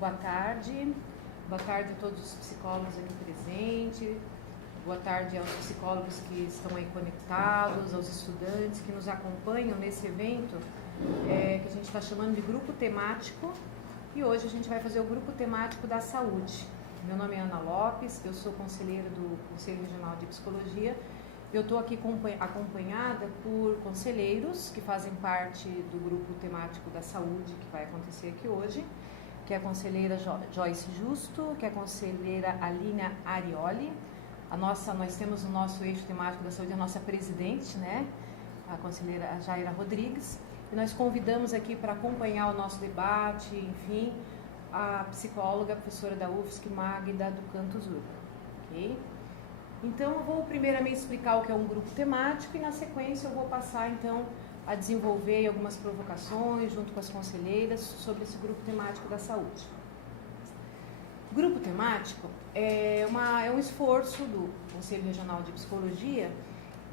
Boa tarde a todos os psicólogos aqui presentes, boa tarde aos psicólogos que estão aí conectados, aos estudantes que nos acompanham nesse evento que a gente está chamando de grupo temático, e hoje a gente vai fazer o grupo temático da saúde. Meu nome é Ana Lopes, eu sou conselheira do Conselho Regional de Psicologia. Eu estou aqui acompanhada por conselheiros que fazem parte do grupo temático da saúde que vai acontecer aqui hoje, que é a conselheira Joyce Justo, que é a conselheira Aline Arioli. Nós temos no nosso eixo temático da saúde a nossa presidente, né? A conselheira Jaira Rodrigues. E nós convidamos aqui para acompanhar o nosso debate, enfim, a psicóloga, a professora da UFSC, Magda do Cantos Urba. Ok? Então, eu vou primeiramente explicar o que é um grupo temático e, na sequência, eu vou passar, então, a desenvolver algumas provocações junto com as conselheiras sobre esse grupo temático da saúde. Grupo temático é um esforço do Conselho Regional de Psicologia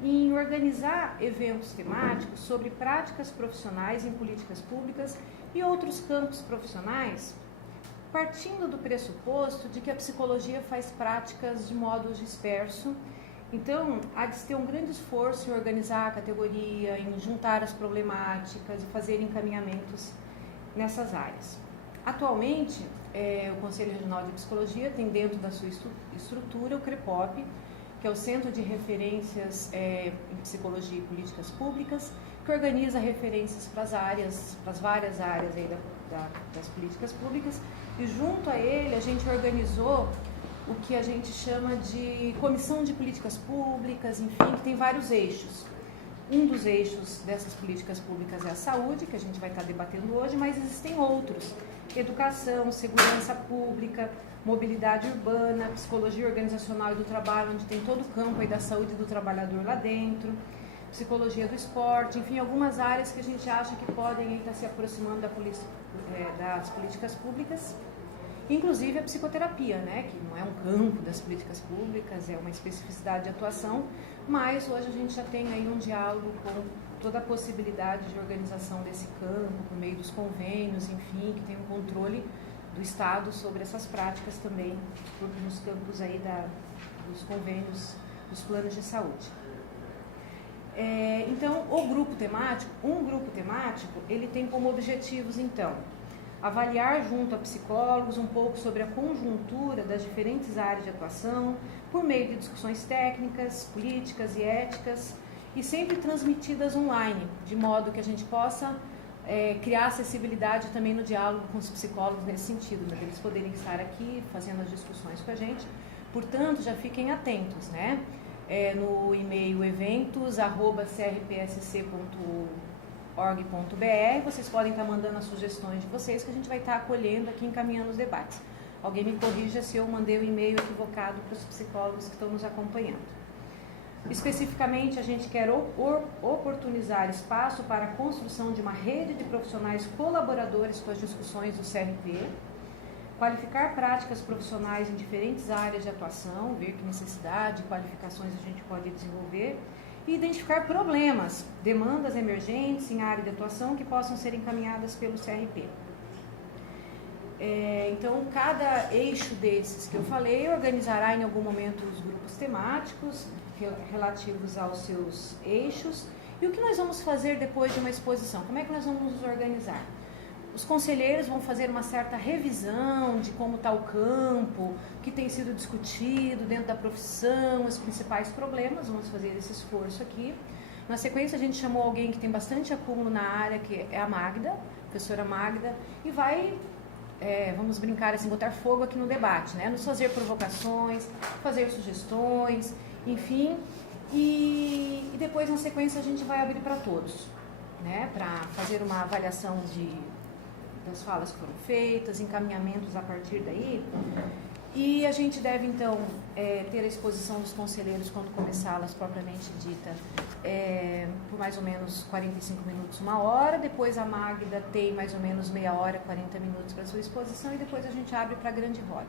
em organizar eventos temáticos sobre práticas profissionais em políticas públicas e outros campos profissionais, partindo do pressuposto de que a psicologia faz práticas de modo disperso. Então, há de se ter um grande esforço em organizar a categoria, em juntar as problemáticas e fazer encaminhamentos nessas áreas. Atualmente, o Conselho Regional de Psicologia tem dentro da sua estrutura o CREPOP, que é o Centro de Referências em Psicologia e Políticas Públicas, que organiza referências para as várias áreas aí das políticas públicas, e junto a ele a gente organizou o que a gente chama de Comissão de Políticas Públicas, enfim, que tem vários eixos. Um dos eixos dessas políticas públicas é a saúde, que a gente vai estar debatendo hoje, mas existem outros: educação, segurança pública, mobilidade urbana, psicologia organizacional e do trabalho, onde tem todo o campo aí da saúde do trabalhador lá dentro, psicologia do esporte, enfim, algumas áreas que a gente acha que podem aí estar se aproximando das políticas públicas. Inclusive a psicoterapia, né, que não é um campo das políticas públicas, é uma especificidade de atuação, mas hoje a gente já tem aí um diálogo com toda a possibilidade de organização desse campo, por meio dos convênios, enfim, que tem um controle do Estado sobre essas práticas também, nos campos aí dos convênios, dos planos de saúde. Então, um grupo temático, ele tem como objetivos, então, avaliar junto a psicólogos um pouco sobre a conjuntura das diferentes áreas de atuação, por meio de discussões técnicas, políticas e éticas, e sempre transmitidas online, de modo que a gente possa criar acessibilidade também no diálogo com os psicólogos nesse sentido, né, eles poderem estar aqui fazendo as discussões com a gente. Portanto, já fiquem atentos, né? No e-mail eventos@crpsc.org.br, vocês podem estar mandando as sugestões de vocês, que a gente vai estar acolhendo aqui, encaminhando os debates. Alguém me corrija se eu mandei o e-mail equivocado para os psicólogos que estão nos acompanhando. Especificamente, a gente quer oportunizar espaço para a construção de uma rede de profissionais colaboradores com as discussões do CRP, qualificar práticas profissionais em diferentes áreas de atuação, ver que necessidade, qualificações a gente pode desenvolver, e identificar problemas, demandas emergentes em área de atuação que possam ser encaminhadas pelo CRP. Então, cada eixo desses que eu falei organizará em algum momento os grupos temáticos relativos aos seus eixos. E o que nós vamos fazer depois de uma exposição? Como é que nós vamos nos organizar? Os conselheiros vão fazer uma certa revisão de como está o campo, o que tem sido discutido dentro da profissão, os principais problemas. Vamos fazer esse esforço aqui. Na sequência, a gente chamou alguém que tem bastante acúmulo na área, que é a Magda, a professora Magda, e vai, vamos brincar assim, botar fogo aqui no debate, né? Nos fazer provocações, fazer sugestões, enfim. E depois, na sequência, a gente vai abrir para todos, né? Para fazer uma avaliação das falas que foram feitas, encaminhamentos a partir daí. E a gente deve, então, ter a exposição dos conselheiros quando começá-las propriamente dita, por mais ou menos 45 minutos, 1 hora. Depois a Magda tem mais ou menos meia hora, 40 minutos para a sua exposição, e depois a gente abre para a grande roda.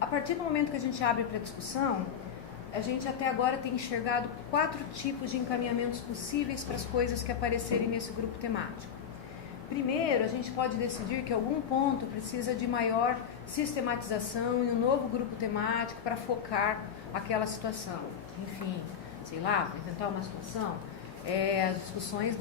A partir do momento que a gente abre para a discussão, a gente até agora tem enxergado 4 tipos de encaminhamentos possíveis para as coisas que aparecerem nesse grupo temático. primeiro, a gente pode decidir que algum ponto precisa de maior sistematização e um novo grupo temático para focar aquela situação. Enfim, sei lá, inventar uma situação. As discussões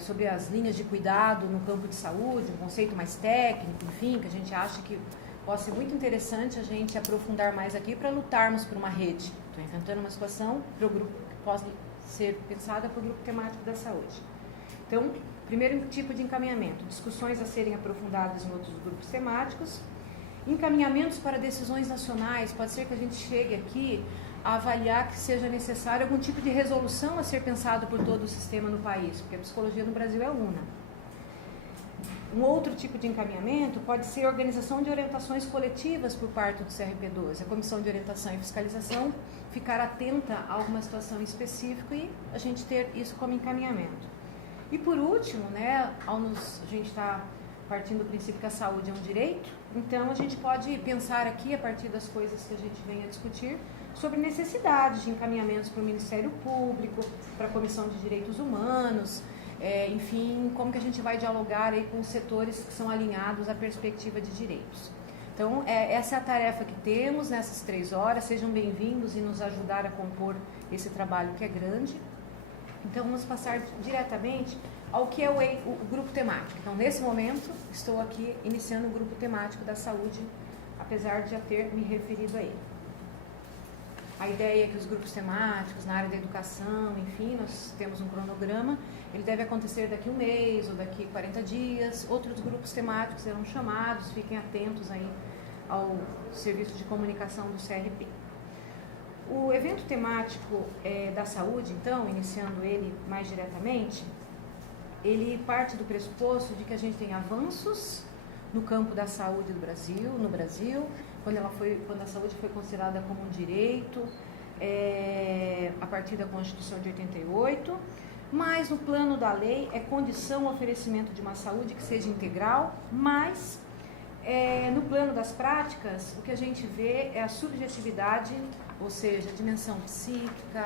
sobre as linhas de cuidado no campo de saúde, um conceito mais técnico, enfim, que a gente acha que pode ser muito interessante a gente aprofundar mais aqui para lutarmos por uma rede. Estou inventando uma situação para o grupo que possa ser pensada para o grupo temático da saúde. Então, primeiro tipo de encaminhamento, discussões a serem aprofundadas em outros grupos temáticos, encaminhamentos para decisões nacionais, pode ser que a gente chegue aqui a avaliar que seja necessário algum tipo de resolução a ser pensado por todo o sistema no país, porque a psicologia no Brasil é una. Um outro tipo de encaminhamento pode ser a organização de orientações coletivas por parte do CRP12, a Comissão de Orientação e Fiscalização, ficar atenta a alguma situação específica e a gente ter isso como encaminhamento. E por último, né, a gente está partindo do princípio que a saúde é um direito, então a gente pode pensar aqui, a partir das coisas que a gente vem a discutir, sobre necessidades de encaminhamentos para o Ministério Público, para a Comissão de Direitos Humanos, enfim, como que a gente vai dialogar aí com os setores que são alinhados à perspectiva de direitos. Então, essa é a tarefa que temos nessas 3 horas, sejam bem-vindos e nos ajudar a compor esse trabalho que é grande. Então, vamos passar diretamente ao que é o grupo temático. Então, nesse momento, estou aqui iniciando o grupo temático da saúde, apesar de já ter me referido a ele. A ideia é que os grupos temáticos na área da educação, enfim, nós temos um cronograma, ele deve acontecer daqui 1 mês ou daqui 40 dias. Outros grupos temáticos serão chamados, fiquem atentos aí ao serviço de comunicação do CRP. O evento temático da saúde, então, iniciando ele mais diretamente, ele parte do pressuposto de que a gente tem avanços no campo da saúde no Brasil, quando a saúde foi considerada como um direito, a partir da Constituição de 88, mas no plano da lei é condição o oferecimento de uma saúde que seja integral, mas no plano das práticas, o que a gente vê é a subjetividade, ou seja, a dimensão psíquica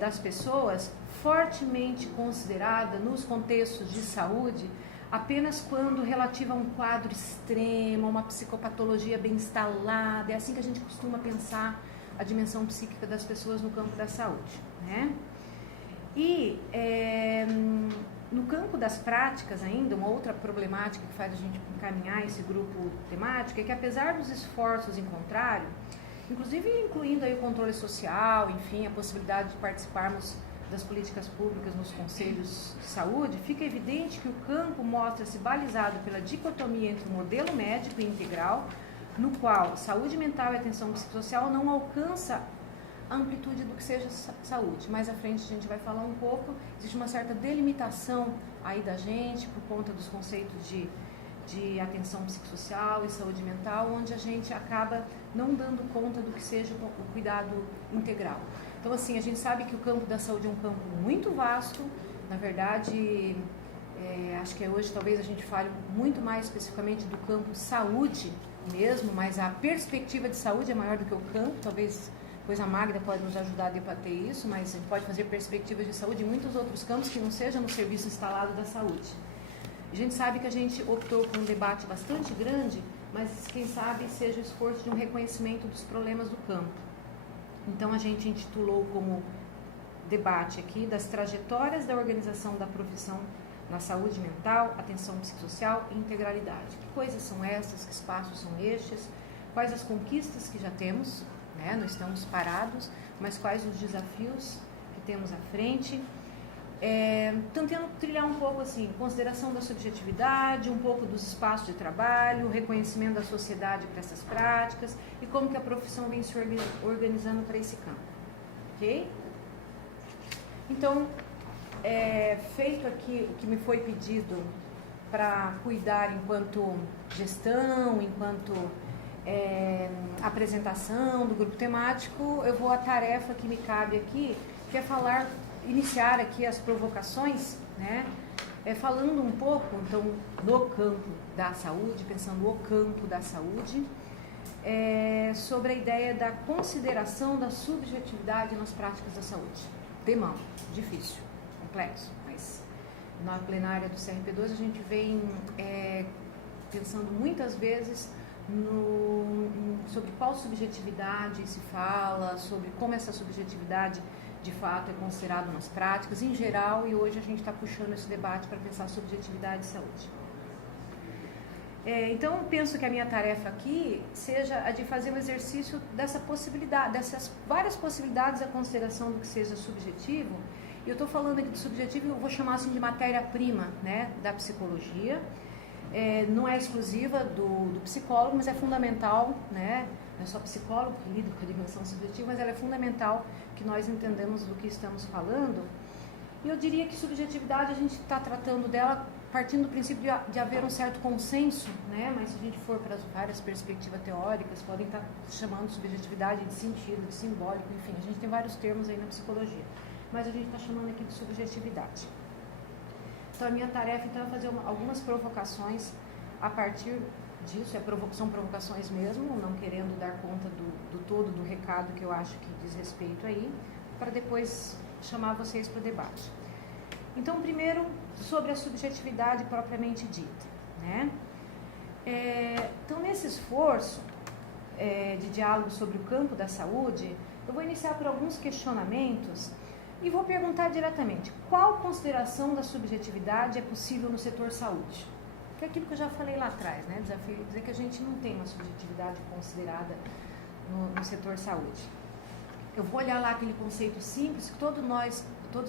das pessoas, fortemente considerada nos contextos de saúde, apenas quando relativa a um quadro extremo, a uma psicopatologia bem instalada. É assim que a gente costuma pensar a dimensão psíquica das pessoas no campo da saúde, né? E no campo das práticas ainda, uma outra problemática que faz a gente encaminhar esse grupo temático é que, apesar dos esforços em contrário, inclusive incluindo aí o controle social, enfim, a possibilidade de participarmos das políticas públicas nos conselhos de saúde, fica evidente que o campo mostra-se balizado pela dicotomia entre o modelo médico e integral, no qual saúde mental e atenção psicossocial não alcança a amplitude do que seja saúde. Mais à frente a gente vai falar um pouco, existe uma certa delimitação aí da gente por conta dos conceitos de atenção psicossocial e saúde mental, onde a gente acaba não dando conta do que seja o cuidado integral. Então, assim, a gente sabe que o campo da saúde é um campo muito vasto. Na verdade, acho que hoje talvez a gente fale muito mais especificamente do campo saúde mesmo, mas a perspectiva de saúde é maior do que o campo. Talvez depois a Magda pode nos ajudar a debater isso, mas a gente pode fazer perspectivas de saúde em muitos outros campos que não sejam no serviço instalado da saúde. A gente sabe que a gente optou por um debate bastante grande, mas quem sabe seja o esforço de um reconhecimento dos problemas do campo. Então, a gente intitulou como debate aqui das trajetórias da organização da profissão na saúde mental, atenção psicossocial e integralidade. Que coisas são essas? Que espaços são estes? Quais as conquistas que já temos? Né? Não estamos parados, mas quais os desafios que temos à frente? Tentando trilhar um pouco assim, consideração da subjetividade, um pouco dos espaços de trabalho, reconhecimento da sociedade para essas práticas e como que a profissão vem se organizando para esse campo, ok? Então, feito aqui o que me foi pedido para cuidar enquanto gestão, enquanto apresentação do grupo temático, eu vou à tarefa que me cabe aqui, que é iniciar aqui as provocações, né? Falando um pouco, então, no campo da saúde, pensando o campo da saúde, sobre a ideia da consideração da subjetividade nas práticas da saúde. Temão, difícil, complexo, mas na plenária do CRP2, a gente vem pensando muitas vezes sobre qual subjetividade se fala, sobre como essa subjetividade de fato é considerada nas práticas, em geral, e hoje a gente está puxando esse debate para pensar subjetividade e saúde. Então, penso que a minha tarefa aqui seja a de fazer um exercício dessa possibilidade, dessas várias possibilidades da consideração do que seja subjetivo. E eu estou falando aqui de subjetivo, eu vou chamar assim de matéria-prima, né, da psicologia. Não é exclusiva do psicólogo, mas é fundamental, né? Não é só psicólogo que lida com a dimensão subjetiva, mas ela é fundamental que nós entendamos do que estamos falando. E eu diria que subjetividade a gente está tratando dela partindo do princípio de haver um certo consenso, né? Mas se a gente for para as várias perspectivas teóricas, podem estar chamando subjetividade de sentido, de simbólico, enfim, a gente tem vários termos aí na psicologia, mas a gente está chamando aqui de subjetividade. Então, a minha tarefa então, é fazer algumas provocações a partir disso, são provocações mesmo, não querendo dar conta do todo do recado que eu acho que diz respeito aí, para depois chamar vocês para o debate. Então, primeiro, sobre a subjetividade propriamente dita, né? Então, nesse esforço de diálogo sobre o campo da saúde, eu vou iniciar por alguns questionamentos e vou perguntar diretamente, qual consideração da subjetividade é possível no setor saúde? Que é aquilo que eu já falei lá atrás, né? Desafio dizer que a gente não tem uma subjetividade considerada no setor saúde. Eu vou olhar lá aquele conceito simples, que todos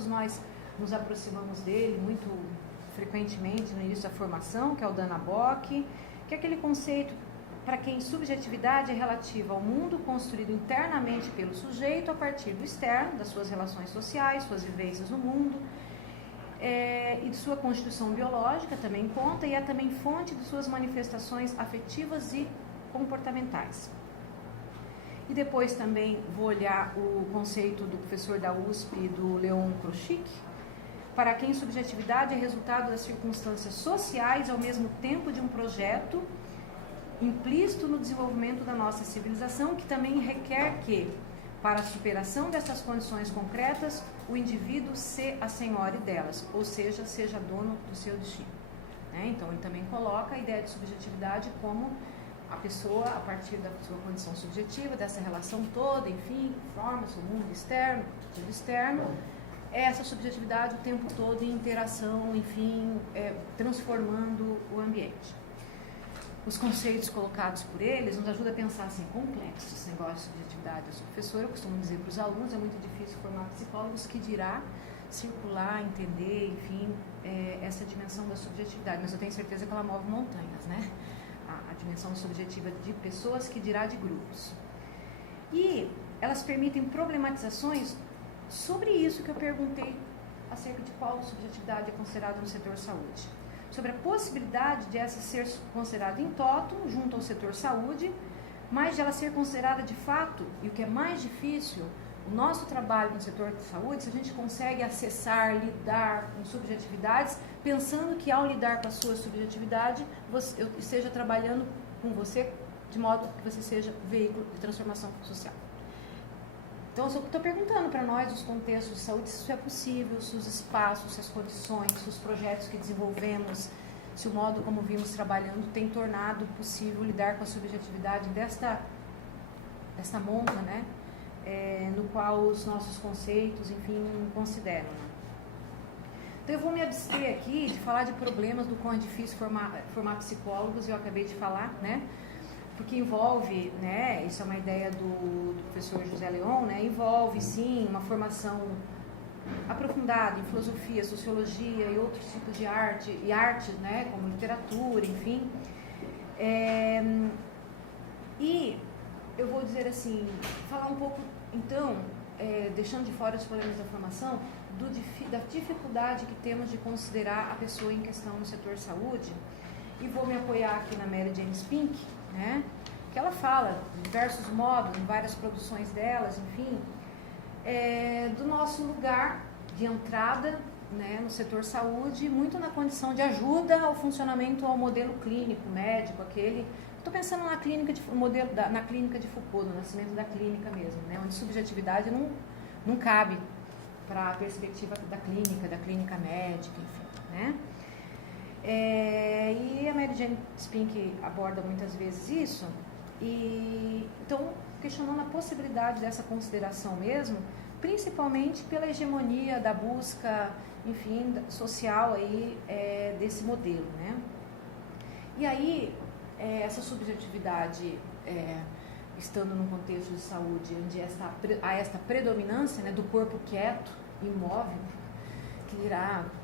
nós nos aproximamos dele muito frequentemente no início da formação, que é o Dana Bock, que é aquele conceito para quem subjetividade é relativa ao mundo construído internamente pelo sujeito a partir do externo, das suas relações sociais, suas vivências no mundo, e de sua constituição biológica também conta, e é também fonte de suas manifestações afetivas e comportamentais. E depois também vou olhar o conceito do professor da USP, do Leon Kroschik, para quem subjetividade é resultado das circunstâncias sociais ao mesmo tempo de um projeto implícito no desenvolvimento da nossa civilização, que também requer que, para a superação dessas condições concretas, o indivíduo se assenhore delas, ou seja dono do seu destino. Então, ele também coloca a ideia de subjetividade como a pessoa, a partir da sua condição subjetiva, dessa relação toda, enfim, forma seu mundo externo, tudo externo, essa subjetividade o tempo todo em interação, enfim, transformando o ambiente. Os conceitos colocados por eles nos ajudam a pensar assim, complexo esse negócio de subjetividade. Eu sou professora, eu costumo dizer para os alunos, é muito difícil formar psicólogos que dirá circular, entender, enfim, essa dimensão da subjetividade, mas eu tenho certeza que ela move montanhas, né? A dimensão subjetiva de pessoas que dirá de grupos. E elas permitem problematizações sobre isso que eu perguntei acerca de qual subjetividade é considerada no setor saúde. Sobre a possibilidade de essa ser considerada em toto, junto ao setor saúde, mas de ela ser considerada de fato, e o que é mais difícil, o nosso trabalho no setor de saúde, se a gente consegue acessar, lidar com subjetividades, pensando que ao lidar com a sua subjetividade, eu esteja trabalhando com você de modo que você seja veículo de transformação social. Então, eu estou perguntando para nós, os contextos de saúde, se isso é possível, se os espaços, se as condições, se os projetos que desenvolvemos, se o modo como vimos trabalhando tem tornado possível lidar com a subjetividade desta monta, né? No qual os nossos conceitos, enfim, consideram. Né? Então, eu vou me abster aqui de falar de problemas do quão é difícil formar psicólogos, eu acabei de falar, né? Porque envolve, né, isso é uma ideia do professor José Leon, né, envolve sim uma formação aprofundada em filosofia, sociologia e outros tipos de arte, e artes, né, como literatura, enfim. E eu vou dizer assim, falar um pouco, então, deixando de fora os problemas da formação, da dificuldade que temos de considerar a pessoa em questão no setor saúde, e vou me apoiar aqui na Mary James Pink, né, que ela fala de diversos modos, em várias produções delas, enfim, do nosso lugar de entrada, né, no setor saúde, muito na condição de ajuda ao funcionamento ao modelo clínico, médico, aquele. Estou pensando na clínica na clínica de Foucault, no nascimento da clínica mesmo, né, onde subjetividade não cabe para a perspectiva da clínica médica, enfim, né? E a Mary Jane Spink aborda muitas vezes isso, e então questionando a possibilidade dessa consideração mesmo, principalmente pela hegemonia da busca, enfim, social aí, desse modelo, né? E aí, essa subjetividade, estando num contexto de saúde onde há esta predominância, né, do corpo quieto, imóvel,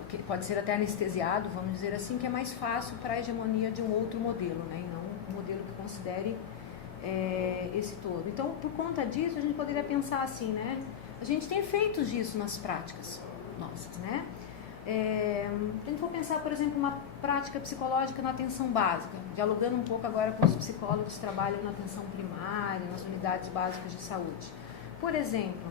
que pode ser até anestesiado, vamos dizer assim, que é mais fácil para a hegemonia de um outro modelo, né, e não um modelo que considere esse todo. Então, por conta disso, a gente poderia pensar assim, né? A gente tem efeitos disso nas práticas nossas, né? A gente for pensar, por exemplo, uma prática psicológica na atenção básica, dialogando um pouco agora com os psicólogos que trabalham na atenção primária, nas unidades básicas de saúde. Por exemplo,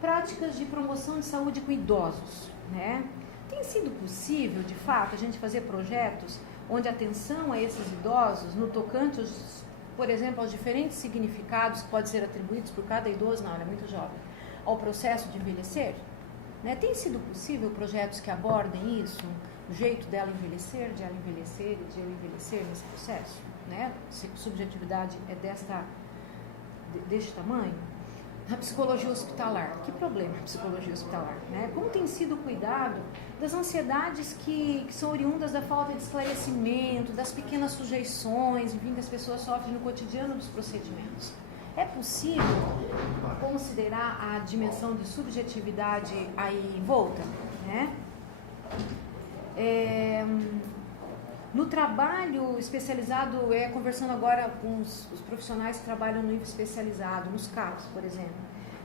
práticas de promoção de saúde com idosos, né? Tem sido possível, de fato, a gente fazer projetos onde a atenção a esses idosos, no tocante, por exemplo, aos diferentes significados que podem ser atribuídos por cada idoso, na hora muito jovem, ao processo de envelhecer? Né? Tem sido possível projetos que abordem isso, o jeito dela envelhecer, de ela envelhecer e de eu envelhecer nesse processo? Né? Se a subjetividade é deste tamanho? A psicologia hospitalar, que problema a psicologia hospitalar? Né? Como tem sido o cuidado das ansiedades que são oriundas da falta de esclarecimento, das pequenas sujeições, enfim, que as pessoas sofrem no cotidiano dos procedimentos? É possível considerar a dimensão de subjetividade aí envolta, né? No trabalho especializado, conversando agora com os profissionais que trabalham no nível especializado, nos CAPs, por exemplo,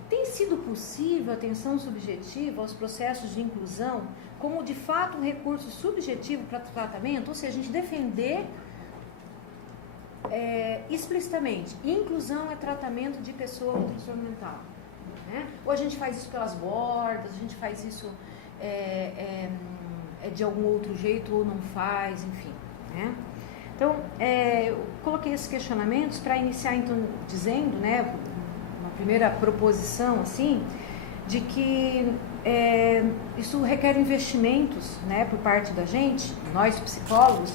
tem sido possível a atenção subjetiva aos processos de inclusão como, de fato, um recurso subjetivo para tratamento? Ou seja, a gente defender explicitamente, inclusão é tratamento de pessoa com transtorno mental, né? Ou a gente faz isso pelas bordas, a gente faz isso de algum outro jeito ou não faz, enfim, né? Então, eu coloquei esses questionamentos para iniciar, então, dizendo, né, uma primeira proposição, assim, de que isso requer investimentos, né, por parte da gente, nós psicólogos,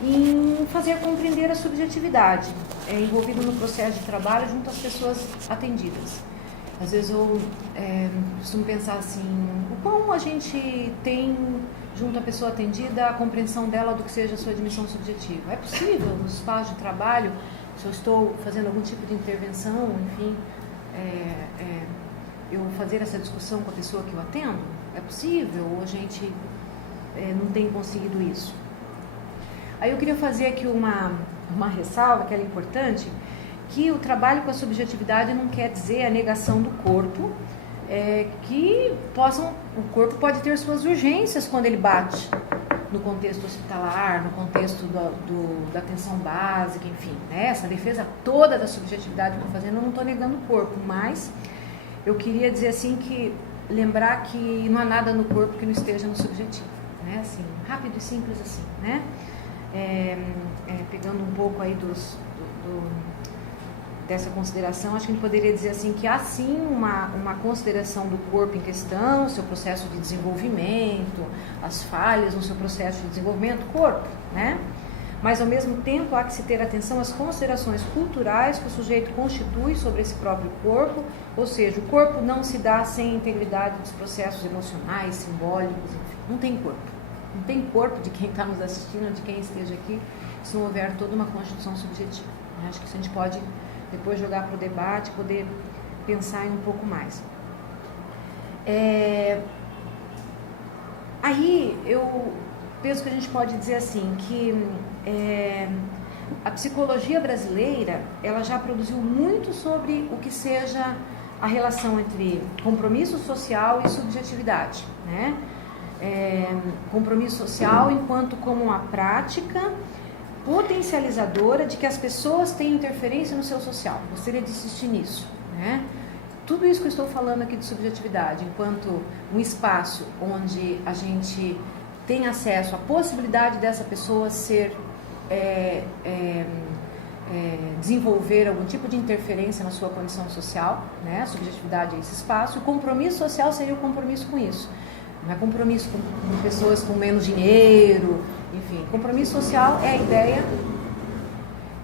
em fazer compreender a subjetividade envolvida no processo de trabalho junto às pessoas atendidas. Às vezes eu costumo pensar assim, como a gente tem junto à pessoa atendida a compreensão dela do que seja a sua dimensão subjetiva? É possível, no espaço de trabalho, se eu estou fazendo algum tipo de intervenção, enfim, eu fazer essa discussão com a pessoa que eu atendo? É possível? Ou a gente não tem conseguido isso? Aí eu queria fazer aqui uma ressalva, que é importante, que o trabalho com a subjetividade não quer dizer a negação do corpo, o corpo pode ter suas urgências quando ele bate no contexto hospitalar, no contexto da atenção básica, enfim, né? Essa defesa toda da subjetividade que eu estou fazendo, eu não estou negando o corpo, mas eu queria dizer assim lembrar que não há nada no corpo que não esteja no subjetivo, né? Assim, rápido e simples assim, né? Pegando um pouco aí dessa consideração, acho que a gente poderia dizer assim que há sim uma consideração do corpo em questão, seu processo de desenvolvimento, as falhas no seu processo de desenvolvimento, corpo, né? Mas ao mesmo tempo há que se ter atenção às considerações culturais que o sujeito constitui sobre esse próprio corpo, ou seja, o corpo não se dá sem a integridade dos processos emocionais, simbólicos, enfim, não tem corpo. Não tem corpo de quem está nos assistindo, de quem esteja aqui, se não houver toda uma constituição subjetiva. Acho que isso a gente pode depois jogar para o debate, poder pensar em um pouco mais. Aí eu penso que a gente pode dizer assim, que a psicologia brasileira, ela já produziu muito sobre o que seja a relação entre compromisso social e subjetividade, né? Compromisso social enquanto como uma prática potencializadora de que as pessoas têm interferência no seu social. Gostaria de insistir nisso, né? Tudo isso que eu estou falando aqui de subjetividade, enquanto um espaço onde a gente tem acesso à possibilidade dessa pessoa ser desenvolver algum tipo de interferência na sua condição social, né? A subjetividade é esse espaço. O compromisso social seria o compromisso com isso. Não é compromisso com pessoas com menos dinheiro, enfim. Compromisso social é a ideia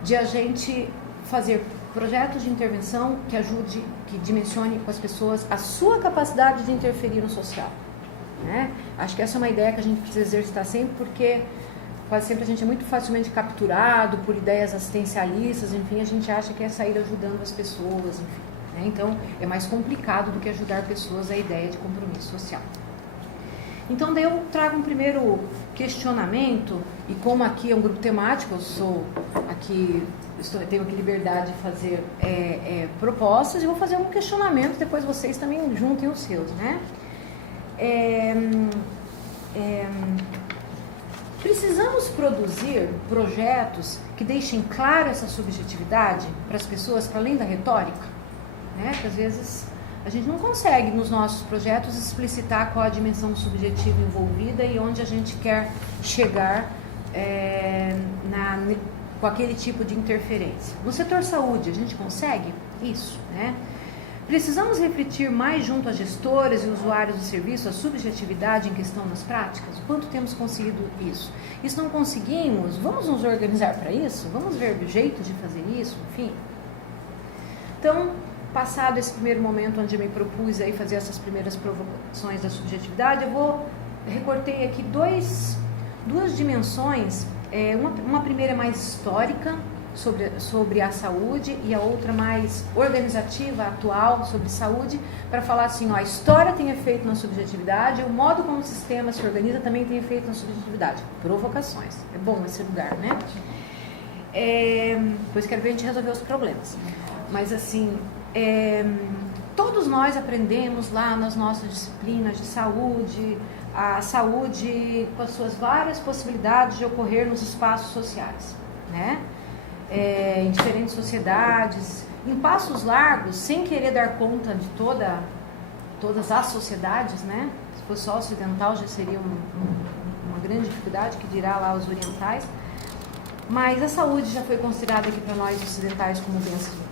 de a gente fazer projetos de intervenção que ajude, que dimensione com as pessoas a sua capacidade de interferir no social, né? Acho que essa é uma ideia que a gente precisa exercitar sempre, porque quase sempre a gente é muito facilmente capturado por ideias assistencialistas, enfim, a gente acha que é sair ajudando as pessoas, enfim, né? Então é mais complicado do que ajudar pessoas a ideia de compromisso social. Então daí eu trago um primeiro questionamento, e como aqui é um grupo temático, eu tenho aqui liberdade de fazer propostas, e vou fazer um questionamento, depois vocês também juntem os seus, né? Precisamos produzir projetos que deixem claro essa subjetividade para as pessoas, para além da retórica, né? Que às vezes a gente não consegue nos nossos projetos explicitar qual a dimensão subjetiva envolvida e onde a gente quer chegar com aquele tipo de interferência. No setor saúde, a gente consegue isso, né? Precisamos refletir mais junto a gestores e usuários do serviço a subjetividade em questão nas práticas? O quanto temos conseguido isso? E se não conseguimos, vamos nos organizar para isso? Vamos ver o jeito de fazer isso? Enfim. Então, passado esse primeiro momento onde eu me propus aí fazer essas primeiras provocações da subjetividade, eu recortei aqui duas dimensões. Uma primeira mais histórica, sobre a saúde, e a outra mais organizativa, atual, sobre saúde, para falar assim, a história tem efeito na subjetividade, o modo como o sistema se organiza também tem efeito na subjetividade. Provocações. É bom esse lugar, né? Pois quero ver a gente resolver os problemas. Mas assim, todos nós aprendemos lá nas nossas disciplinas de saúde, a saúde com as suas várias possibilidades de ocorrer nos espaços sociais, né? Em diferentes sociedades, em passos largos, sem querer dar conta de todas as sociedades, né? Se fosse só ocidental já seria uma grande dificuldade, que dirá lá os orientais. Mas a saúde já foi considerada aqui para nós ocidentais como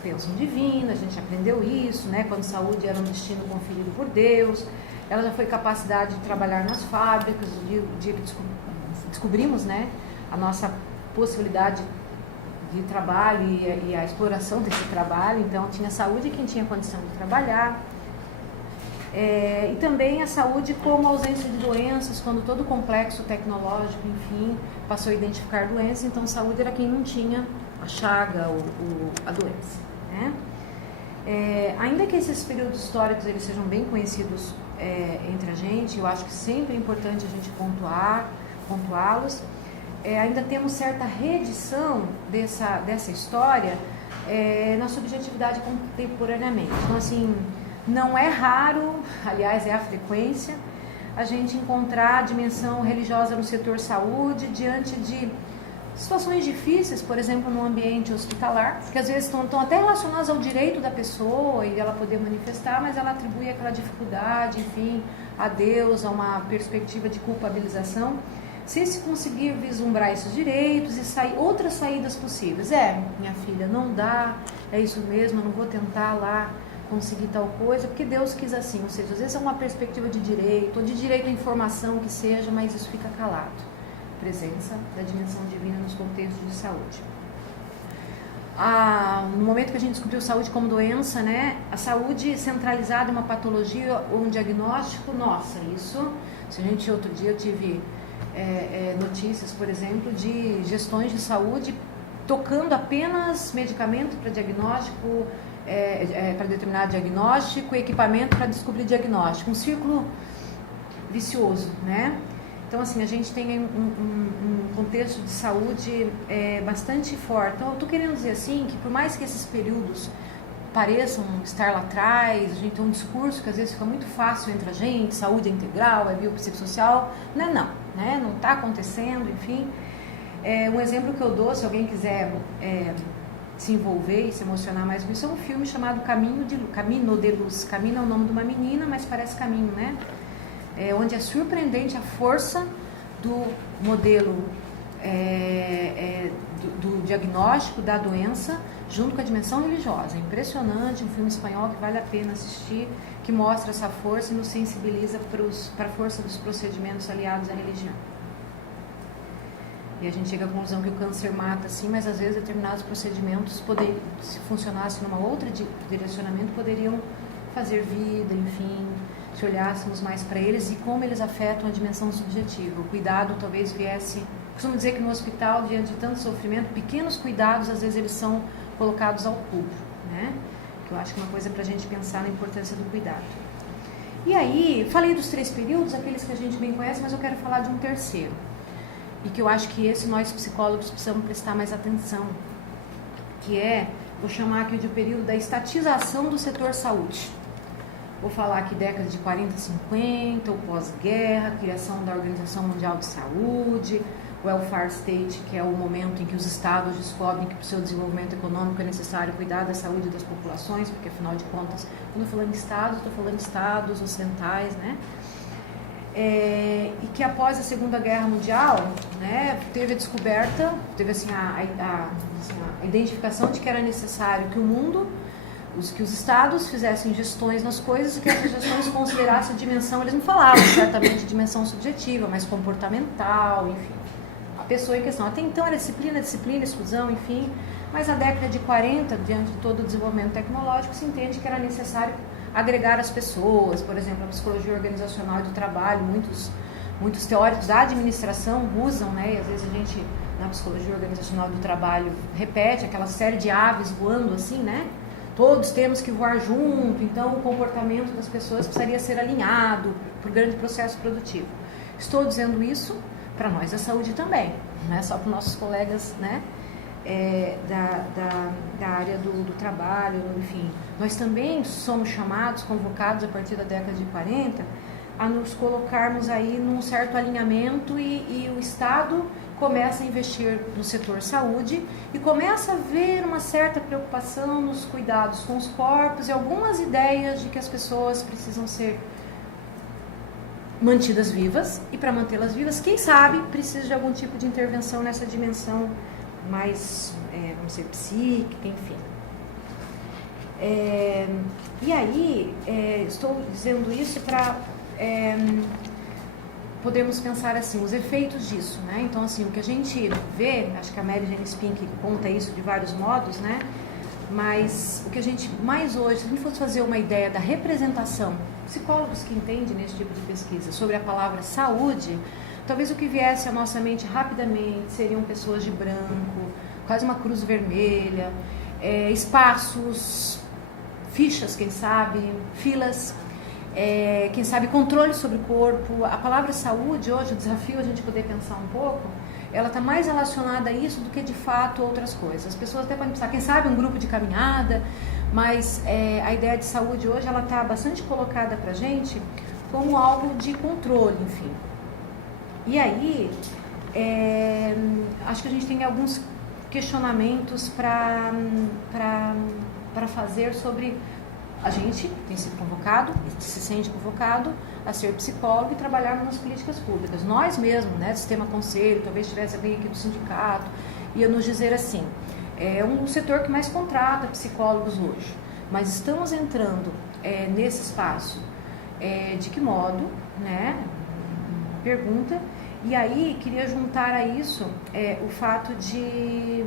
bênção divina, a gente aprendeu isso, né? Quando saúde era um destino conferido por Deus. Ela já foi capacidade de trabalhar nas fábricas, o dia que descobrimos, né, a nossa possibilidade de trabalho e a exploração desse trabalho. Então tinha saúde quem tinha condição de trabalhar, e também a saúde como ausência de doenças, quando todo o complexo tecnológico, enfim, passou a identificar doenças. Então saúde era quem não tinha a chaga, a doença, né? Ainda que esses períodos históricos eles sejam bem conhecidos entre a gente, eu acho que sempre é importante a gente pontuá-los. Ainda temos certa reedição dessa história na subjetividade contemporaneamente. Então, assim, não é raro, aliás, é a frequência, a gente encontrar a dimensão religiosa no setor saúde diante de situações difíceis, por exemplo, no ambiente hospitalar, que às vezes estão até relacionadas ao direito da pessoa e ela poder manifestar, mas ela atribui aquela dificuldade, enfim, a Deus, a uma perspectiva de culpabilização, sem se conseguir vislumbrar esses direitos e outras saídas possíveis. Minha filha, não dá, é isso mesmo, eu não vou tentar lá conseguir tal coisa, porque Deus quis assim. Ou seja, às vezes é uma perspectiva de direito, ou de direito à informação que seja, mas isso fica calado. Presença da dimensão divina nos contextos de saúde. No momento que a gente descobriu saúde como doença, né, a saúde centralizada em uma patologia ou um diagnóstico, outro dia eu tive notícias, por exemplo, de gestões de saúde tocando apenas medicamento para diagnóstico, para determinado diagnóstico, equipamento para descobrir diagnóstico, um círculo vicioso, né? Então, assim, a gente tem um contexto de saúde bastante forte. Então, eu estou querendo dizer, assim, que por mais que esses períodos pareçam estar lá atrás, a gente tem um discurso que às vezes fica muito fácil entre a gente, saúde é integral, é biopsicossocial, não, né? Não está acontecendo, enfim. Um exemplo que eu dou, se alguém quiser se envolver e se emocionar mais com isso, é um filme chamado Caminho de Luz. Caminho é o nome de uma menina, mas parece caminho, né? Onde é surpreendente a força do modelo do diagnóstico da doença junto com a dimensão religiosa. É impressionante, um filme espanhol que vale a pena assistir, que mostra essa força e nos sensibiliza para a força dos procedimentos aliados à religião. E a gente chega à conclusão que o câncer mata, sim, mas às vezes determinados procedimentos, se funcionasse numa outra direcionamento, poderiam fazer vida, enfim, se olhássemos mais para eles e como eles afetam a dimensão subjetiva. O cuidado talvez viesse... Costumo dizer que no hospital, diante de tanto sofrimento, pequenos cuidados, às vezes eles são colocados ao público, né? Que eu acho que é uma coisa para a gente pensar na importância do cuidado. E aí, falei dos 3 períodos, aqueles que a gente bem conhece, mas eu quero falar de um terceiro. E que eu acho que esse nós psicólogos precisamos prestar mais atenção, que vou chamar aqui de o período da estatização do setor saúde. Vou falar aqui décadas de 40, 50, o pós-guerra, criação da Organização Mundial de Saúde, o welfare state, que é o momento em que os estados descobrem que para o seu desenvolvimento econômico é necessário cuidar da saúde das populações, porque afinal de contas, quando eu falando de estados, estou falando de estados ocidentais, né? E que após a Segunda Guerra Mundial, né, teve a descoberta, teve assim, a identificação de que era necessário que o mundo, que os estados fizessem gestões nas coisas e que essas gestões considerassem a dimensão, eles não falavam certamente de dimensão subjetiva, mas comportamental, enfim, a pessoa em questão. Até então era disciplina, exclusão, enfim, mas na década de 40, diante de todo o desenvolvimento tecnológico, se entende que era necessário agregar as pessoas, por exemplo, a psicologia organizacional e do trabalho, muitos teóricos da administração usam, né, e às vezes a gente, na psicologia organizacional do trabalho, repete aquela série de aves voando assim, né, todos temos que voar junto, então o comportamento das pessoas precisaria ser alinhado para o grande processo produtivo. Estou dizendo isso para nós da saúde também, não é só para os nossos colegas, né, da área do trabalho, enfim. Nós também somos chamados, convocados a partir da década de 40, a nos colocarmos aí num certo alinhamento e o Estado começa a investir no setor saúde e começa a ver uma certa preocupação nos cuidados com os corpos e algumas ideias de que as pessoas precisam ser mantidas vivas e para mantê-las vivas, quem sabe, precisa de algum tipo de intervenção nessa dimensão mais, vamos dizer, psíquica, enfim. E aí, estou dizendo isso para podermos pensar assim, os efeitos disso, né? Então, assim, o que a gente vê, acho que a Mary Jane Spink conta isso de vários modos, né? Mas o que a gente mais hoje, se a gente fosse fazer uma ideia da representação, psicólogos que entendem nesse tipo de pesquisa, sobre a palavra saúde, talvez o que viesse à nossa mente rapidamente seriam pessoas de branco, quase uma cruz vermelha, espaços, fichas, quem sabe, filas, quem sabe controle sobre o corpo. A palavra saúde hoje, o desafio a gente poder pensar um pouco, ela está mais relacionada a isso do que de fato outras coisas. As pessoas até podem pensar, quem sabe um grupo de caminhada, mas a ideia de saúde hoje ela está bastante colocada para a gente como algo de controle, enfim. E aí, acho que a gente tem alguns questionamentos para fazer sobre... A gente tem sido convocado, se sente convocado a ser psicólogo e trabalhar nas políticas públicas. Nós mesmos, né, do Sistema Conselho, talvez tivesse alguém aqui do sindicato, ia nos dizer assim, é um setor que mais contrata psicólogos hoje, mas estamos entrando nesse espaço. De que modo, né? Pergunta. E aí, queria juntar a isso o fato de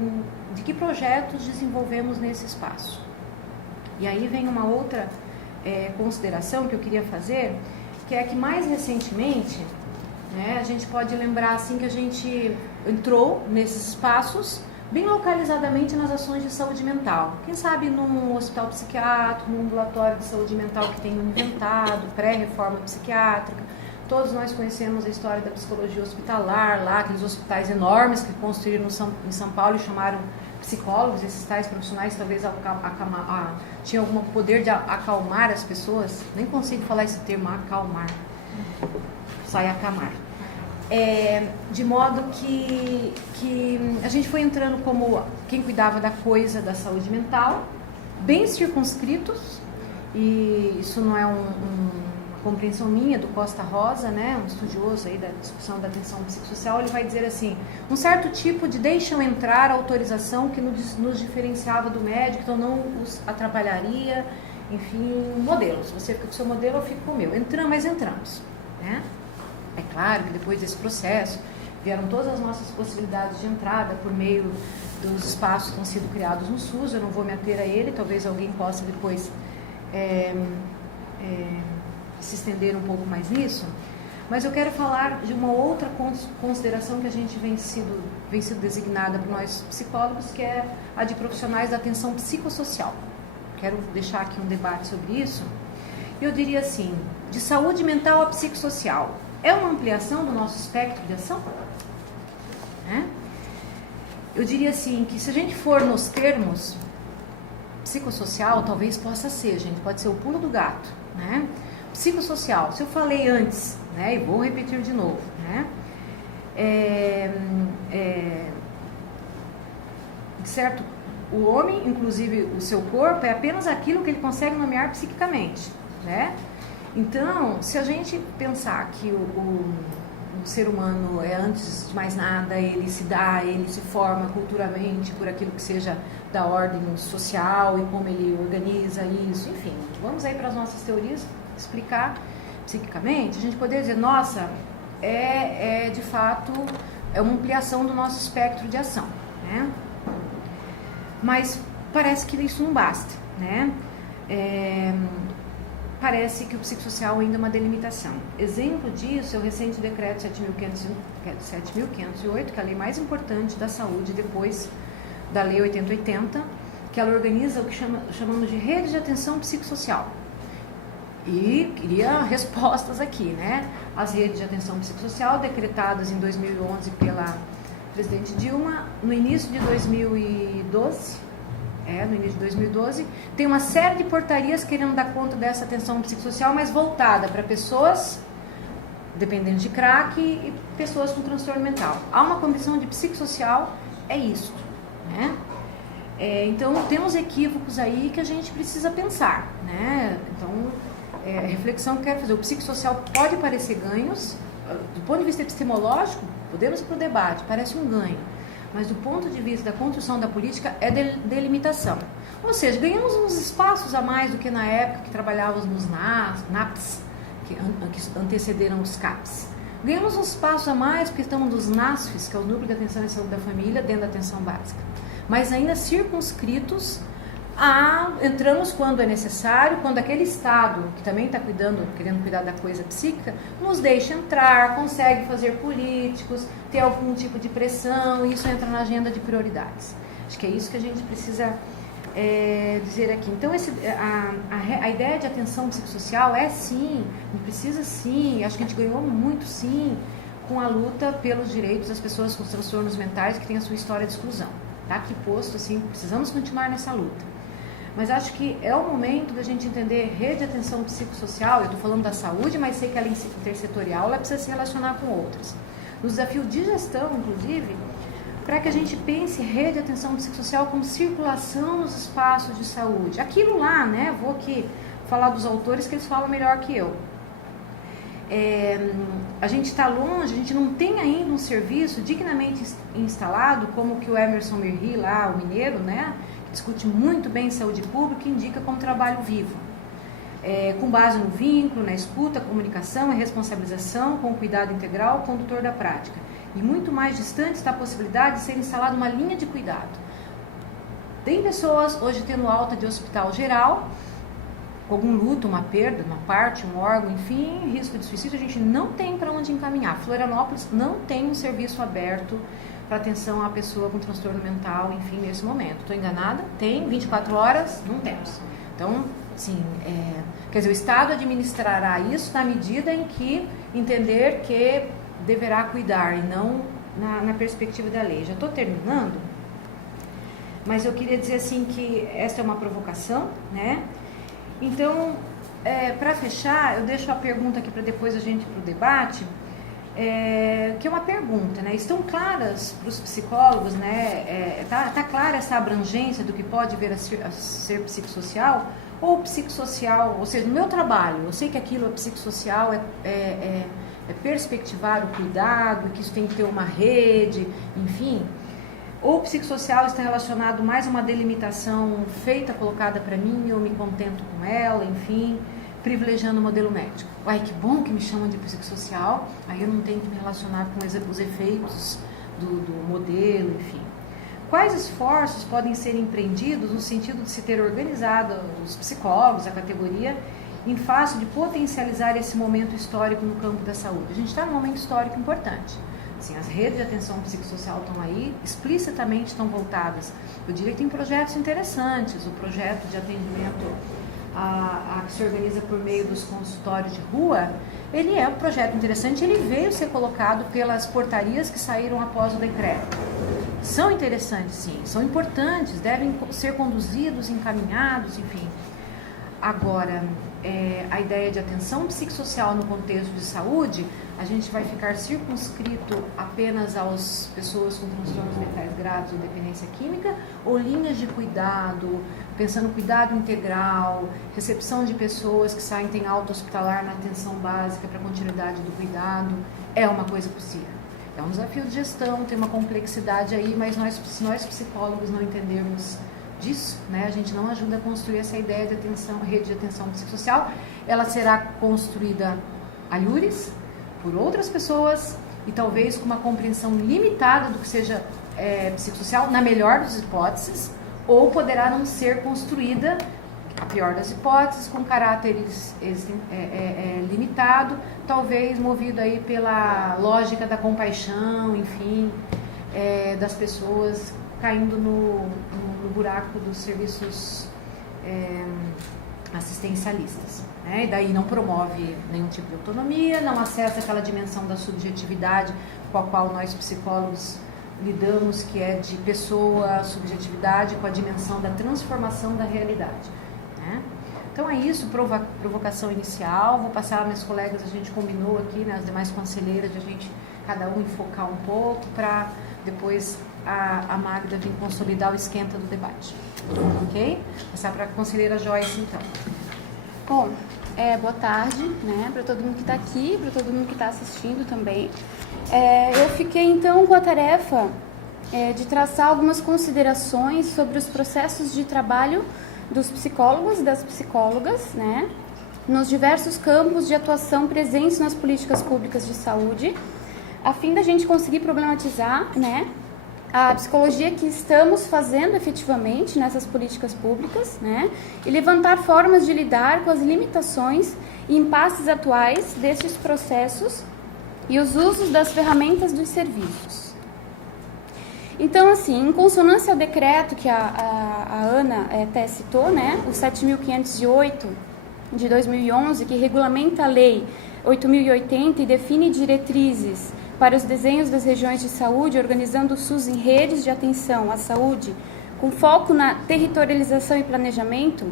que projetos desenvolvemos nesse espaço. E aí vem uma outra consideração que eu queria fazer, que é que mais recentemente, né, a gente pode lembrar assim que a gente entrou nesses espaços bem localizadamente nas ações de saúde mental. Quem sabe num hospital psiquiátrico, num ambulatório de saúde mental que tem inventado, pré-reforma psiquiátrica. Todos nós conhecemos a história da psicologia hospitalar, lá, aqueles hospitais enormes que construíram em São Paulo e chamaram psicólogos, esses tais profissionais talvez tinham algum poder de acalmar as pessoas. Nem consigo falar esse termo, acalmar. Sai acalmar. De modo que a gente foi entrando como quem cuidava da coisa da saúde mental, bem circunscritos, e isso não é compreensão minha, do Costa Rosa, né, um estudioso aí da discussão da atenção psicossocial, ele vai dizer assim, um certo tipo de deixam entrar autorização que nos diferenciava do médico, então não os atrapalharia, enfim, modelos. Você fica com o seu modelo, eu fico com o meu. Mas entramos, né? É claro que depois desse processo, vieram todas as nossas possibilidades de entrada por meio dos espaços que estão sendo criados no SUS, eu não vou me ater a ele, talvez alguém possa depois se estender um pouco mais nisso, mas eu quero falar de uma outra consideração que a gente vem sido designada por nós psicólogos, que é a de profissionais da atenção psicossocial. Quero deixar aqui um debate sobre isso. Eu diria assim, de saúde mental a psicossocial, é uma ampliação do nosso espectro de ação? Eu diria assim, que se a gente for nos termos psicossocial, talvez possa ser, gente, pode ser o pulo do gato, né? Psicossocial, se eu falei antes, né, e vou repetir de novo, né? Certo? O homem, inclusive o seu corpo, é apenas aquilo que ele consegue nomear psiquicamente, né? Então, se a gente pensar que o ser humano é, antes de mais nada, ele se forma culturalmente por aquilo que seja da ordem social e como ele organiza isso, enfim, vamos aí para as nossas teorias explicar psiquicamente, a gente poder dizer, nossa, de fato, é uma ampliação do nosso espectro de ação, né? Mas parece que isso não basta, né? Parece que o psicossocial ainda é uma delimitação. Exemplo disso é o recente decreto 7.508, que é a lei mais importante da saúde depois da lei 8080, que ela organiza o que chamamos de rede de atenção psicossocial. E queria respostas aqui, né? As redes de atenção psicossocial decretadas em 2011 pela presidente Dilma, no início de 2012, tem uma série de portarias querendo dar conta dessa atenção psicossocial, mas voltada para pessoas dependentes de crack e pessoas com transtorno mental. Há uma condição de psicossocial, é isso, né? Então, tem uns equívocos aí que a gente precisa pensar, né? Então, a reflexão que eu quero fazer, o psicossocial pode parecer ganhos, do ponto de vista epistemológico, podemos ir para o debate, parece um ganho, mas do ponto de vista da construção da política é delimitação. Ou seja, ganhamos uns espaços a mais do que na época que trabalhávamos nos NAPs, que antecederam os CAPs. Ganhamos uns espaços a mais porque estamos nos NASFs, que é o Núcleo de Atenção e Saúde da Família, dentro da atenção básica. Mas ainda circunscritos entramos quando é necessário, quando aquele Estado, que também está querendo cuidar da coisa psíquica, nos deixa entrar, consegue fazer políticos, ter algum tipo de pressão, e isso entra na agenda de prioridades. Acho que é isso que a gente precisa dizer aqui. Então, a ideia de atenção psicossocial é sim, precisa sim, acho que a gente ganhou muito sim, com a luta pelos direitos das pessoas com transtornos mentais que têm a sua história de exclusão. Tá aqui posto, assim, precisamos continuar nessa luta. Mas acho que é o momento da gente entender rede de atenção psicossocial, eu estou falando da saúde, mas sei que ela é intersetorial, ela precisa se relacionar com outras. No desafio de gestão, inclusive, para que a gente pense rede de atenção psicossocial como circulação nos espaços de saúde. Aquilo lá, né, vou aqui falar dos autores que eles falam melhor que eu. A gente está longe, a gente não tem ainda um serviço dignamente instalado, como o que o Emerson Merri lá, o mineiro, né, discute muito bem saúde pública e indica como trabalho vivo, com base no vínculo, na escuta, comunicação e responsabilização, com cuidado integral, condutor da prática. E muito mais distante está a possibilidade de ser instalada uma linha de cuidado. Tem pessoas hoje tendo alta de hospital geral, com algum luto, uma perda, uma parte, um órgão, enfim, risco de suicídio, a gente não tem para onde encaminhar. Florianópolis não tem um serviço aberto para atenção à pessoa com transtorno mental, enfim, nesse momento. Estou enganada? Tem 24 horas? Não temos. Então, sim, quer dizer, o Estado administrará isso na medida em que entender que deverá cuidar e não na perspectiva da lei. Já estou terminando, mas eu queria dizer assim que essa é uma provocação, né? Então, para fechar, eu deixo a pergunta aqui para depois a gente ir para o debate, que é uma pergunta, né? Estão claras para os psicólogos, né? Tá clara essa abrangência do que pode vir a ser psicossocial? ou psicossocial, ou seja, no meu trabalho, eu sei que aquilo é psicossocial, é perspectivar o cuidado, que isso tem que ter uma rede, enfim. Ou psicossocial está relacionado mais a uma delimitação feita, colocada para mim, eu me contento com ela, enfim, privilegiando o modelo médico. Uai, que bom que me chamam de psicossocial, aí eu não tenho que me relacionar com os efeitos do modelo, enfim. Quais esforços podem ser empreendidos no sentido de se ter organizado os psicólogos, a categoria, em face de potencializar esse momento histórico no campo da saúde? A gente está num momento histórico importante. Assim, as redes de atenção psicossocial estão aí, explicitamente estão voltadas. Eu diria que tem projetos interessantes. O projeto de atendimento que se organiza por meio dos consultórios de rua, ele é um projeto interessante, ele veio ser colocado pelas portarias que saíram após o decreto. São interessantes, sim, são importantes, devem ser conduzidos, encaminhados, enfim. Agora, a ideia de atenção psicossocial no contexto de saúde, a gente vai ficar circunscrito apenas às pessoas com transtornos mentais graves ou dependência química, ou linhas de cuidado, pensando cuidado integral, recepção de pessoas que saem, tem alta hospitalar na atenção básica para continuidade do cuidado, é uma coisa possível. É um desafio de gestão, tem uma complexidade aí, mas se nós psicólogos não entendermos disso, né, a gente não ajuda a construir essa ideia de atenção, rede de atenção psicossocial. Ela será construída a lures, por outras pessoas, e talvez com uma compreensão limitada do que seja psicossocial, na melhor das hipóteses, ou poderá não ser construída, a pior das hipóteses, com caráteres limitado, talvez movido aí pela lógica da compaixão, enfim, das pessoas caindo no buraco dos serviços assistencialistas, né? E daí não promove nenhum tipo de autonomia, não acessa aquela dimensão da subjetividade com a qual nós psicólogos lidamos, que é de pessoa, subjetividade, com a dimensão da transformação da realidade, né? Então é isso, provocação inicial. Vou passar, meus colegas, a gente combinou aqui, né, as demais conselheiras, de a gente, cada um, enfocar um pouco, para depois a Magda vir consolidar o esquenta do debate. Ok? Passar para a conselheira Joyce, então. Bom, boa tarde, né, para todo mundo que está aqui, para todo mundo que está assistindo também. Eu fiquei, então, com a tarefa de traçar algumas considerações sobre os processos de trabalho dos psicólogos e das psicólogas, né, nos diversos campos de atuação presentes nas políticas públicas de saúde, a fim da gente conseguir problematizar, né, a psicologia que estamos fazendo efetivamente nessas políticas públicas, né, e levantar formas de lidar com as limitações e impasses atuais destes processos e os usos das ferramentas dos serviços. Então, assim, em consonância ao decreto que a Ana até citou, né, o 7.508 de 2011, que regulamenta a Lei 8.080 e define diretrizes para os desenhos das regiões de saúde, organizando o SUS em redes de atenção à saúde, com foco na territorialização e planejamento,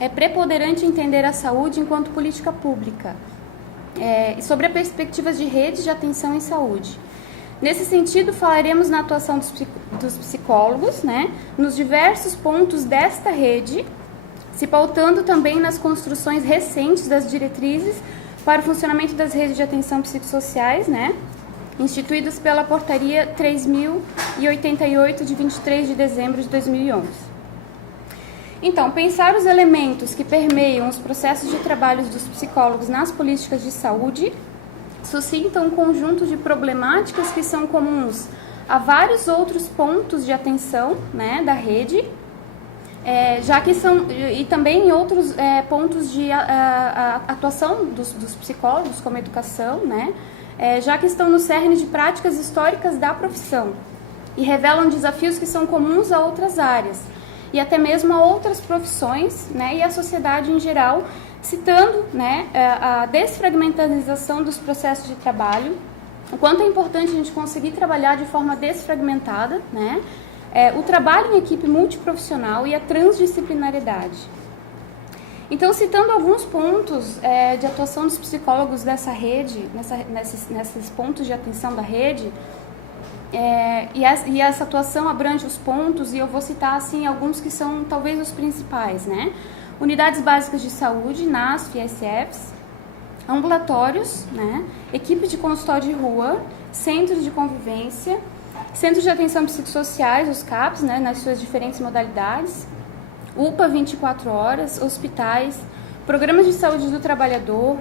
é preponderante entender a saúde enquanto política pública, e sobre as perspectivas de redes de atenção em saúde. Nesse sentido, falaremos na atuação dos psicólogos, né, nos diversos pontos desta rede, se pautando também nas construções recentes das diretrizes para o funcionamento das redes de atenção psicossociais, né, instituídas pela Portaria 3.088, de 23 de dezembro de 2011. Então, pensar os elementos que permeiam os processos de trabalho dos psicólogos nas políticas de saúde suscita um conjunto de problemáticas que são comuns a vários outros pontos de atenção, né, da rede, já que são, e também em outros pontos de atuação dos psicólogos, como educação, né, já que estão no cerne de práticas históricas da profissão e revelam desafios que são comuns a outras áreas e até mesmo a outras profissões, né, e a sociedade em geral, citando, né, a desfragmentalização dos processos de trabalho, o quanto é importante a gente conseguir trabalhar de forma desfragmentada, né, o trabalho em equipe multiprofissional e a transdisciplinariedade. Então, citando alguns pontos de atuação dos psicólogos dessa rede, nesses pontos de atenção da rede, e essa atuação abrange os pontos, e eu vou citar assim alguns que são talvez os principais, né? unidades básicas de saúde, NASF e SFs, ambulatórios, né, equipes de consultório de rua, centros de convivência, centros de atenção psicossociais, os CAPs, né, nas suas diferentes modalidades, UPA 24 horas, hospitais, programas de saúde do trabalhador,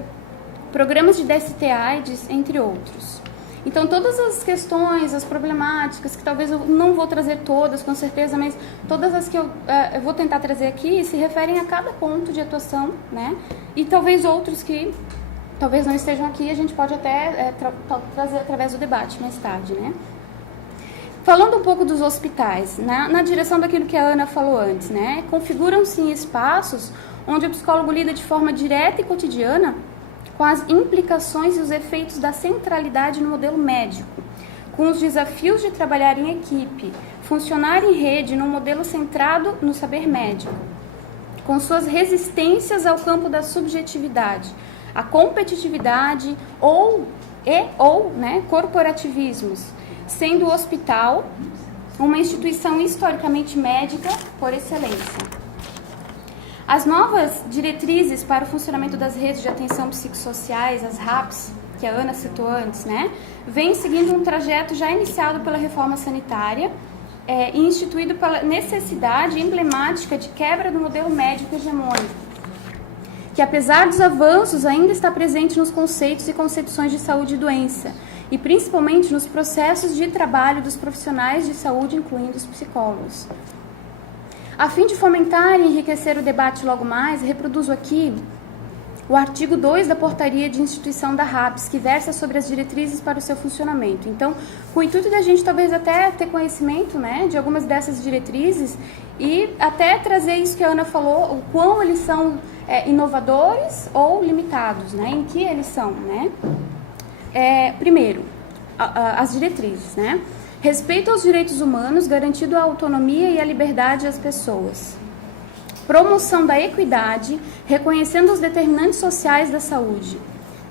programas de DST-AIDS, entre outros. Então, todas as questões, as problemáticas, que talvez eu não vou trazer todas, com certeza, mas todas as que eu vou tentar trazer aqui se referem a cada ponto de atuação, né? E talvez outros que talvez não estejam aqui, a gente pode até trazer através do debate mais tarde, né? Falando um pouco dos hospitais, na direção daquilo que a Ana falou antes, né? Configuram-se espaços onde o psicólogo lida de forma direta e cotidiana com as implicações e os efeitos da centralidade no modelo médico, com os desafios de trabalhar em equipe, funcionar em rede num modelo centrado no saber médico, com suas resistências ao campo da subjetividade, a competitividade ou corporativismos, sendo o hospital uma instituição historicamente médica por excelência. As novas diretrizes para o funcionamento das redes de atenção psicossociais, as RAPs, que a Ana citou antes, né, vem seguindo um trajeto já iniciado pela reforma sanitária e instituído pela necessidade emblemática de quebra do modelo médico hegemônico, que apesar dos avanços ainda está presente nos conceitos e concepções de saúde e doença, e principalmente nos processos de trabalho dos profissionais de saúde, incluindo os psicólogos. A fim de fomentar e enriquecer o debate logo mais, reproduzo aqui o artigo 2 da portaria de instituição da RAPS, que versa sobre as diretrizes para o seu funcionamento. Então, com o intuito da gente talvez até ter conhecimento, né, de algumas dessas diretrizes e até trazer isso que a Ana falou, o quão eles são inovadores ou limitados, né, em que eles são, né. Primeiro, as diretrizes, né. Respeito aos direitos humanos, garantido a autonomia e a liberdade às pessoas. Promoção da equidade, reconhecendo os determinantes sociais da saúde.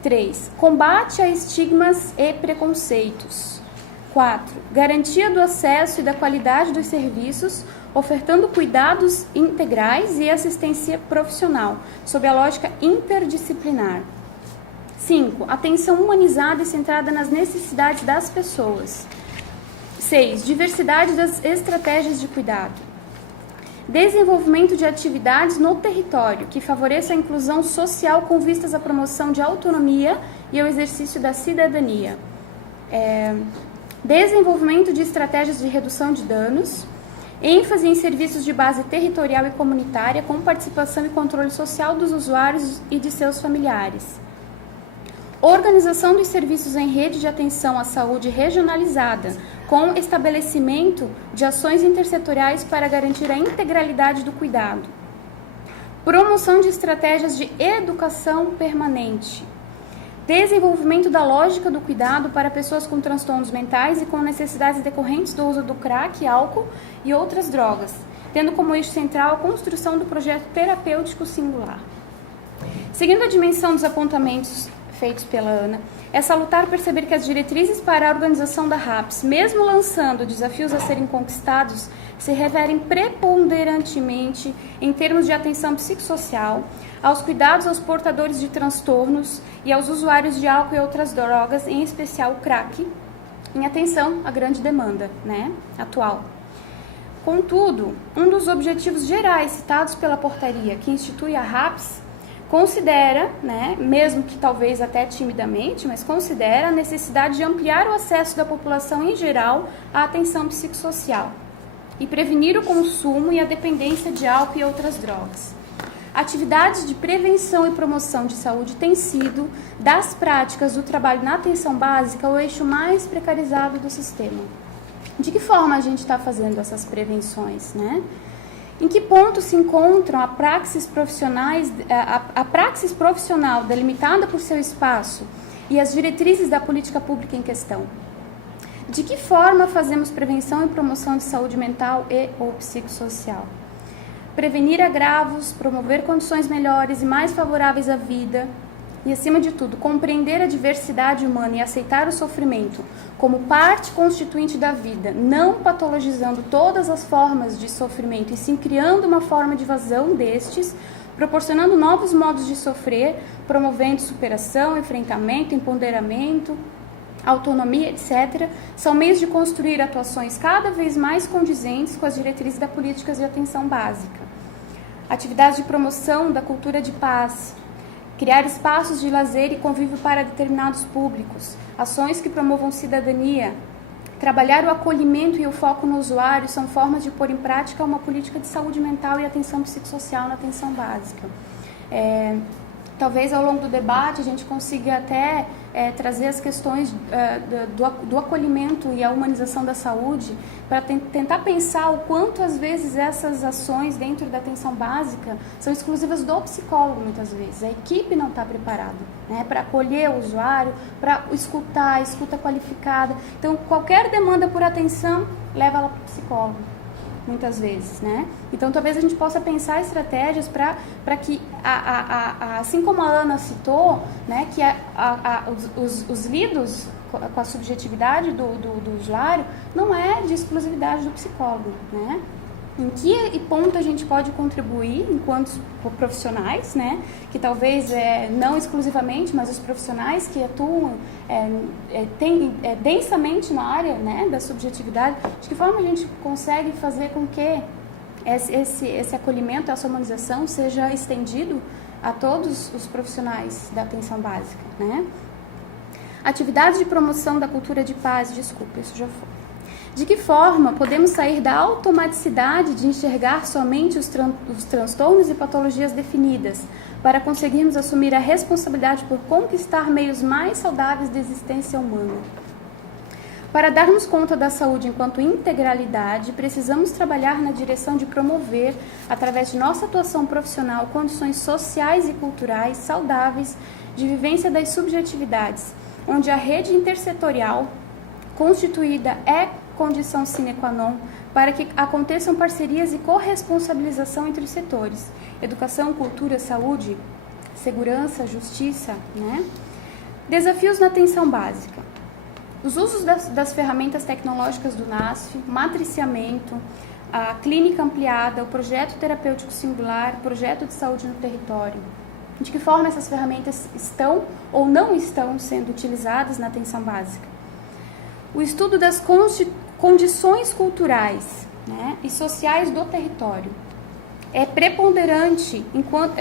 3. Combate a estigmas e preconceitos. 4. Garantia do acesso e da qualidade dos serviços, ofertando cuidados integrais e assistência profissional, sob a lógica interdisciplinar. 5. Atenção humanizada e centrada nas necessidades das pessoas. 6. Diversidade das estratégias de cuidado. Desenvolvimento de atividades no território que favoreça a inclusão social com vistas à promoção de autonomia e ao exercício da cidadania. Desenvolvimento de estratégias de redução de danos. ênfase em serviços de base territorial e comunitária com participação e controle social dos usuários e de seus familiares. Organização dos serviços em rede de atenção à saúde regionalizada, com estabelecimento de ações intersetoriais para garantir a integralidade do cuidado. Promoção de estratégias de educação permanente. Desenvolvimento da lógica do cuidado para pessoas com transtornos mentais e com necessidades decorrentes do uso do crack, álcool e outras drogas, tendo como eixo central a construção do projeto terapêutico singular. Seguindo a dimensão dos apontamentos feitos pela Ana, é salutar perceber que as diretrizes para a organização da RAPS, mesmo lançando desafios a serem conquistados, se referem preponderantemente em termos de atenção psicossocial, aos cuidados aos portadores de transtornos e aos usuários de álcool e outras drogas, em especial o crack, em atenção à grande demanda, atual. Contudo, um dos objetivos gerais citados pela portaria que institui a RAPS considera, mesmo que talvez até timidamente, mas considera a necessidade de ampliar o acesso da população em geral à atenção psicossocial e prevenir o consumo e a dependência de álcool e outras drogas. Atividades de prevenção e promoção de saúde têm sido, das práticas do trabalho na atenção básica, o eixo mais precarizado do sistema. De que forma a gente está fazendo essas prevenções, Em que ponto se encontram a praxis profissional delimitada por seu espaço e as diretrizes da política pública em questão? De que forma fazemos prevenção e promoção de saúde mental e ou psicossocial? Prevenir agravos, promover condições melhores e mais favoráveis à vida e, acima de tudo, compreender a diversidade humana e aceitar o sofrimento como parte constituinte da vida, não patologizando todas as formas de sofrimento e sim criando uma forma de evasão destes, proporcionando novos modos de sofrer, promovendo superação, enfrentamento, empoderamento, autonomia, etc., são meios de construir atuações cada vez mais condizentes com as diretrizes da política de atenção básica. Atividades de promoção da cultura de paz, criar espaços de lazer e convívio para determinados públicos, ações que promovam cidadania, trabalhar o acolhimento e o foco no usuário são formas de pôr em prática uma política de saúde mental e atenção psicossocial na atenção básica. Talvez ao longo do debate a gente consiga até trazer as questões do acolhimento e a humanização da saúde para tentar pensar o quanto às vezes essas ações dentro da atenção básica são exclusivas do psicólogo muitas vezes. A equipe não está preparada, né, para acolher o usuário, para escutar, a escuta qualificada. Então qualquer demanda por atenção leva ela para o psicólogo. Muitas vezes, né? Então, talvez a gente possa pensar estratégias para que, assim como a Ana citou, né, que os lidos com a subjetividade do usuário não é de exclusividade do psicólogo, né? Em que ponto a gente pode contribuir enquanto profissionais, né? Que talvez não exclusivamente, mas os profissionais que atuam densamente na área, né, da subjetividade, de que forma a gente consegue fazer com que esse acolhimento, essa humanização seja estendido a todos os profissionais da atenção básica, né? Atividades de promoção da cultura de paz, desculpa, isso já foi. De que forma podemos sair da automaticidade de enxergar somente os transtornos e patologias definidas, para conseguirmos assumir a responsabilidade por conquistar meios mais saudáveis de existência humana? Para darmos conta da saúde enquanto integralidade, precisamos trabalhar na direção de promover, através de nossa atuação profissional, condições sociais e culturais saudáveis de vivência das subjetividades, onde a rede intersetorial constituída é condição sine qua non para que aconteçam parcerias e corresponsabilização entre os setores: educação, cultura, saúde, segurança, justiça, né? Desafios na atenção básica. Os usos das ferramentas tecnológicas do NASF, matriciamento, a clínica ampliada, o projeto terapêutico singular, projeto de saúde no território. De que forma essas ferramentas estão ou não estão sendo utilizadas na atenção básica? O estudo das condições culturais, né, e sociais do território é preponderante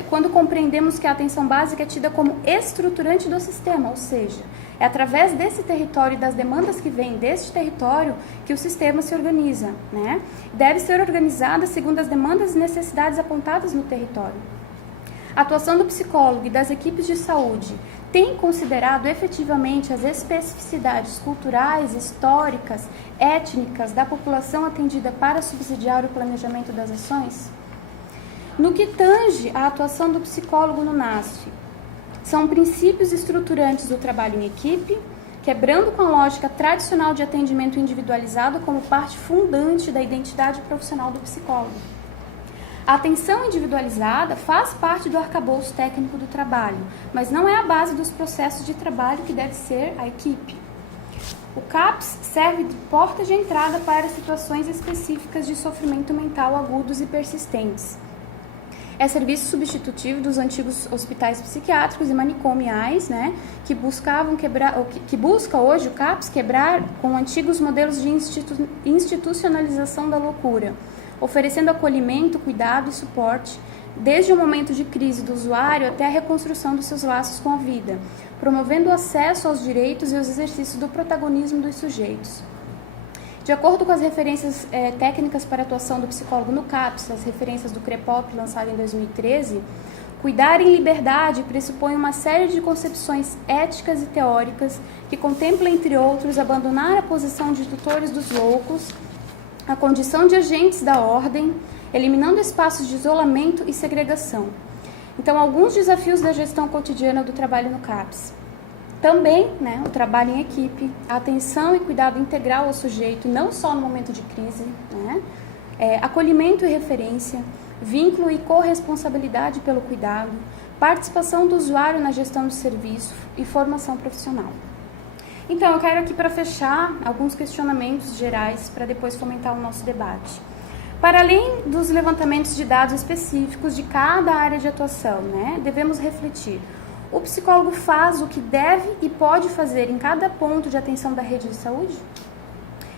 quando compreendemos que a atenção básica é tida como estruturante do sistema, ou seja, é através desse território e das demandas que vêm deste território que o sistema se organiza, né? Deve ser organizada segundo as demandas e necessidades apontadas no território. A atuação do psicólogo e das equipes de saúde tem considerado efetivamente as especificidades culturais, históricas, étnicas da população atendida para subsidiar o planejamento das ações? No que tange à atuação do psicólogo no NASF, são princípios estruturantes do trabalho em equipe, quebrando com a lógica tradicional de atendimento individualizado como parte fundante da identidade profissional do psicólogo. A atenção individualizada faz parte do arcabouço técnico do trabalho, mas não é a base dos processos de trabalho que deve ser a equipe. O CAPS serve de porta de entrada para situações específicas de sofrimento mental agudos e persistentes. É serviço substitutivo dos antigos hospitais psiquiátricos e manicomiais, né, que busca hoje o CAPS quebrar com antigos modelos de institucionalização da loucura, oferecendo acolhimento, cuidado e suporte, desde o momento de crise do usuário até a reconstrução dos seus laços com a vida, promovendo o acesso aos direitos e os exercícios do protagonismo dos sujeitos. De acordo com as referências técnicas para a atuação do psicólogo no CAPS, as referências do CREPOP, lançado em 2013, cuidar em liberdade pressupõe uma série de concepções éticas e teóricas que contemplam, entre outros, abandonar a posição de tutores dos loucos, a condição de agentes da ordem, eliminando espaços de isolamento e segregação. Então, alguns desafios da gestão cotidiana do trabalho no CAPS. Também, né, o trabalho em equipe, a atenção e cuidado integral ao sujeito, não só no momento de crise, né, acolhimento e referência, vínculo e corresponsabilidade pelo cuidado, participação do usuário na gestão do serviço e formação profissional. Então, eu quero aqui, para fechar, alguns questionamentos gerais para depois fomentar o nosso debate. Para além dos levantamentos de dados específicos de cada área de atuação, né, devemos refletir: o psicólogo faz o que deve e pode fazer em cada ponto de atenção da rede de saúde?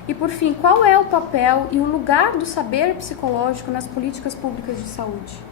E, por fim, qual é o papel e o lugar do saber psicológico nas políticas públicas de saúde?